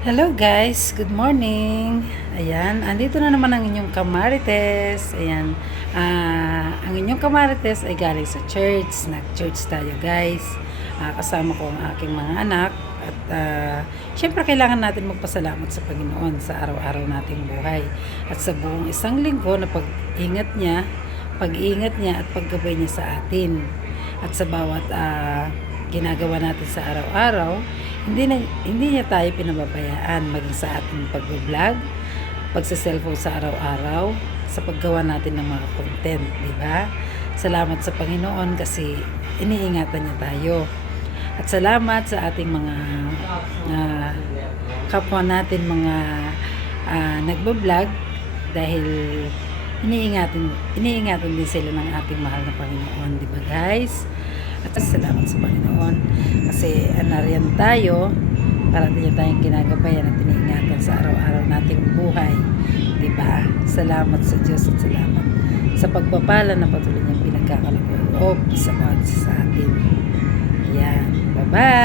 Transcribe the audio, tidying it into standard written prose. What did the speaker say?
Hello guys, good morning. Ayan, andito na naman ang inyong kamarites. Ayan, ang inyong kamarites ay galing sa church. Nag-church tayo guys. Kasama ko ang aking mga anak. At syempre kailangan natin magpasalamat sa Panginoon sa araw-araw nating buhay. At sa buong isang linggo na pag-iingat niya at paggabay niya sa atin. At sa bawat ginagawa natin sa araw-araw, hindi niya tayo pinababayaan maging sa ating pag-vlog, pagsa-cellphone sa araw-araw, sa paggawa natin ng mga content, di ba? Salamat sa Panginoon kasi iniingatan niya tayo. At salamat sa ating mga kapwa natin mga nagbo-vlog dahil iniingatan din sila ng ating mahal na Panginoon, di ba guys? At salamat sa Panginoon kasi nariyan tayo para din tayong ginagabayan at iniingatan sa araw-araw nating buhay, di ba? Salamat sa Diyos at salamat sa pagpapala na patuloy niyang pinagkakaloob sa bawat sa atin. Yan, bye bye.